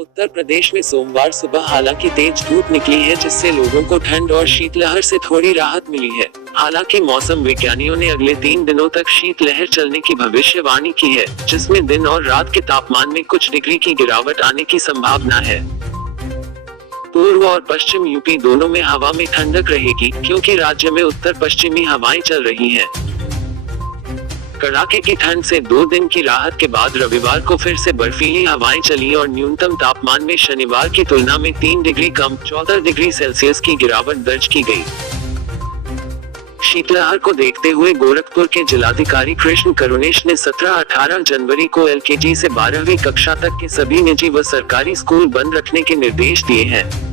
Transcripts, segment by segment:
उत्तर प्रदेश में सोमवार सुबह हालांकि तेज धूप निकली है, जिससे लोगों को ठंड और शीतलहर से थोड़ी राहत मिली है। हालांकि मौसम विज्ञानियों ने अगले 3 दिनों तक शीतलहर चलने की भविष्यवाणी की है, जिसमें दिन और रात के तापमान में कुछ डिग्री की गिरावट आने की संभावना है। पूर्व और पश्चिम यूपी दोनों में हवा में ठंडक रहेगी, क्योंकि राज्य में उत्तर पश्चिमी हवाएं चल रही हैं। कड़ाके की ठंड से 2 दिन की राहत के बाद रविवार को फिर से बर्फीली हवाएं चली और न्यूनतम तापमान में शनिवार की तुलना में 3 डिग्री कम 14 डिग्री सेल्सियस की गिरावट दर्ज की गई। शीतलहर को देखते हुए गोरखपुर के जिलाधिकारी कृष्ण करुणेश ने 17-18 जनवरी को एलकेजी से 12वीं कक्षा तक के सभी निजी व सरकारी स्कूल बंद रखने के निर्देश दिए हैं।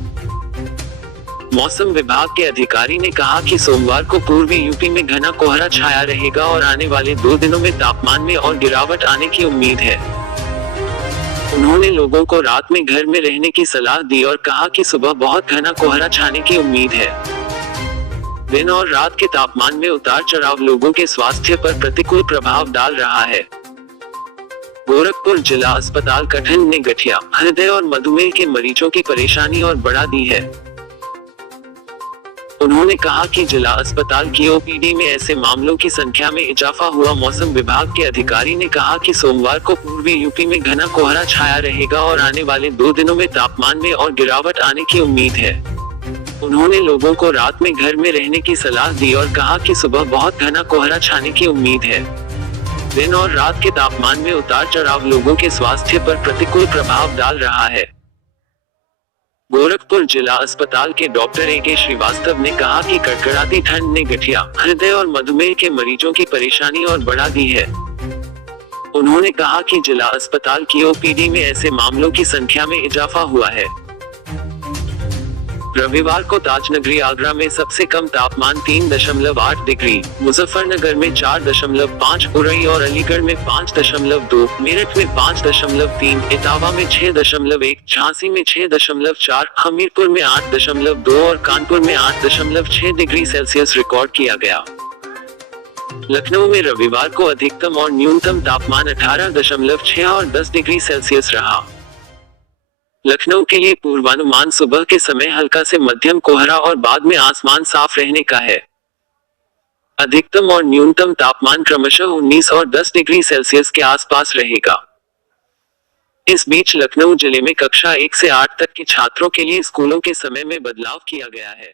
मौसम विभाग के अधिकारी ने कहा कि सोमवार को पूर्वी यूपी में घना कोहरा छाया रहेगा और आने वाले 2 दिनों में तापमान में और गिरावट आने की उम्मीद है। उन्होंने लोगों को रात में घर में रहने की सलाह दी और कहा कि सुबह बहुत घना कोहरा छाने की उम्मीद है। दिन और रात के तापमान में उतार चढ़ाव लोगों के स्वास्थ्य पर प्रतिकूल प्रभाव डाल रहा है। गोरखपुर जिला अस्पताल कठंड ने गठिया, हृदय और मधुमेह के मरीजों की परेशानी और बढ़ा दी है। उन्होंने कहा कि जिला अस्पताल की ओपीडी में ऐसे मामलों की संख्या में इजाफा हुआ। मौसम विभाग के अधिकारी ने कहा कि सोमवार को पूर्वी यूपी में घना कोहरा छाया रहेगा और आने वाले 2 दिनों में तापमान में और गिरावट आने की उम्मीद है। उन्होंने लोगों को रात में घर में रहने की सलाह दी और कहा कि सुबह बहुत घना कोहरा छाने की उम्मीद है। दिन और रात के तापमान में उतार चढ़ाव लोगों के स्वास्थ्य पर प्रतिकूल प्रभाव डाल रहा है। गोरखपुर जिला अस्पताल के डॉक्टर ए.के. श्रीवास्तव ने कहा कि कड़कड़ाती ठंड ने गठिया, हृदय और मधुमेह के मरीजों की परेशानी और बढ़ा दी है। उन्होंने कहा कि जिला अस्पताल की ओपीडी में ऐसे मामलों की संख्या में इजाफा हुआ है। रविवार को ताजनगरी आगरा में सबसे कम तापमान 3.8 डिग्री, मुजफ्फरनगर में 4.5, उरई और अलीगढ़ में 5.2, मेरठ में 5.3, इटावा में 6.1, झांसी में 6.4, हमीरपुर में 8.2 और कानपुर में 8.6 डिग्री सेल्सियस रिकॉर्ड किया गया। लखनऊ में रविवार को अधिकतम और न्यूनतम तापमान 18.6 और 10 डिग्री सेल्सियस रहा। लखनऊ के लिए पूर्वानुमान सुबह के समय हल्का से मध्यम कोहरा और बाद में आसमान साफ रहने का है। अधिकतम और न्यूनतम तापमान क्रमशः 19 और 10 डिग्री सेल्सियस के आसपास रहेगा। इस बीच लखनऊ जिले में कक्षा 1 से 8 तक के छात्रों के लिए स्कूलों के समय में बदलाव किया गया है।